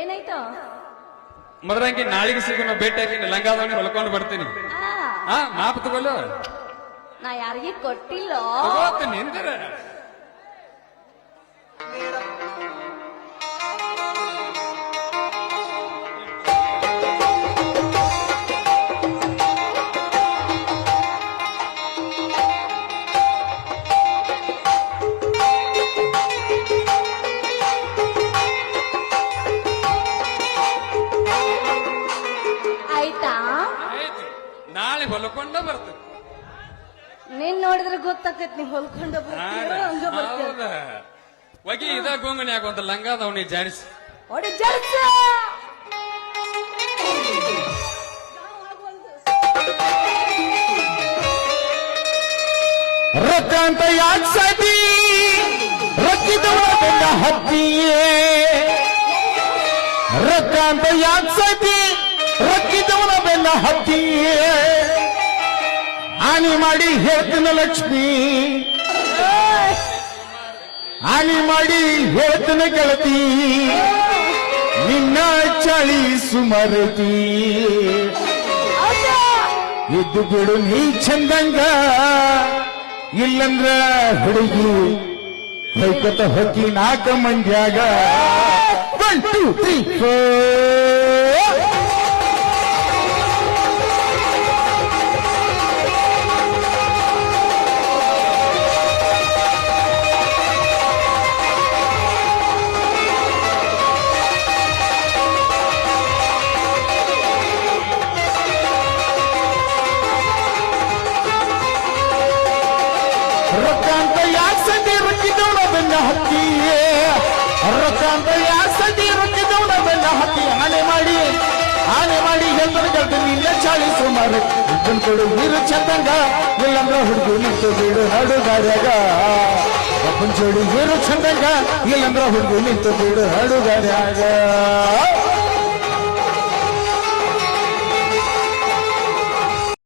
ಏನಾಯ್ತು? ಮದ್ರಂಗಿ ನಾಳಿಗೆ ಸಿಗು ನಾ ಭೇಟಿ ಆಗಿ ಲಂಗಾದವನಿ ಹೊಲ್ಕೊಂಡು ಬರ್ತೀನಿ. ಹಾ ಮಾಪ್ ತಗೊಳ್ಳು. ನಾ ಯಾರಿಗೆ ಕೊಟ್ಟಿಲ್ಲ. ನಿಂದಿರ ಆಯ್ತಾ? ನಾಳೆ ಹೊಲ್ಕೊಂಡ ಬರ್ತದೆ. ನೀನ್ ನೋಡಿದ್ರೆ ಗೊತ್ತಾಕತ್ ನೀ ಹೊಲ್ಕೊಂಡ ಬರ್ತೀರ ಹಂಗ ಬರ್ತೀರ. ಒಗಿ ಇದ ಗೋಂಗಣಿ ಆಗುವಂತ ಲಂಗಾದವನಿ ಜಾಡಿಸಿ ಹೊಡಿ ಜರ್ಸ. ರೊಕ್ಕ ಅಂತ ಯಾಕೆ ಸಾಟಿ ರೊಕ್ಕಿದವನ ಬೆನ್ನ ಹತ್ತಿಯೇ ರೊಕ್ಕ ಅಂತ ಯಾಕೆ ಸಾಟಿ ರೊಕ್ಕಿದವನ ಬೆನ್ನ ಹತ್ತಿಯೇ ಹಾನಿ ಮಾಡಿ ಹೇಳ್ತಿನ ಲಕ್ಷ್ಮಿ ಹಾನಿ ಮಾಡಿ ಹೇಳ್ತಿನ ಗೆಳತಿ ನಿನ್ನ ಚಳಿ ಸುಮರತಿ ಇದ್ದು ಬಿಡು ನೀ ಚಂದಂಗ ಇಲ್ಲಂದ್ರ ಹುಡುಗಿ ಹೊಯ್ಕೊತ ಹೊಕ್ಕಿ ನಾಲ್ಕ ಮಂದ್ಯಾಗ 1 2 3 4 ರೊಕ್ಕ ಅಂತ ಯಾಕೆ ಸದಿ ರೊಕ್ಕಿದವನ ಬೆನ್ನ ಹತ್ತಿಯೇ ರೊಕ್ಕ ಅಂತ ಯಾಕೆ ಸದಿ ರೊಕ್ಕಿದವನ ಬೆನ್ನ ಹತ್ತಿ ಹಾನಿ ಮಾಡಿ ಎಲ್ಲರ ಗೆಲ್ತ ನಿನ್ನ ಚಾಳಿ ಸುಮಾರು ಇದನ್ ಕೊಡು ನೀರು ಚಂದಂಗ ಇಲ್ಲಂದ್ರ ಹುಡುಗು ನಿಂತು ಬಿಡು ಹಡುಗಾರ್ಯಾಗ ಒಬ್ಬನ್ ಜೋಡಿ ನೀರು ಚಂದಂಗ ಇಲ್ಲಂದ್ರ ಹುಡುಗು ನಿಂತು ಬಿಡು ಹಡುಗಾರ್ಯಾಗ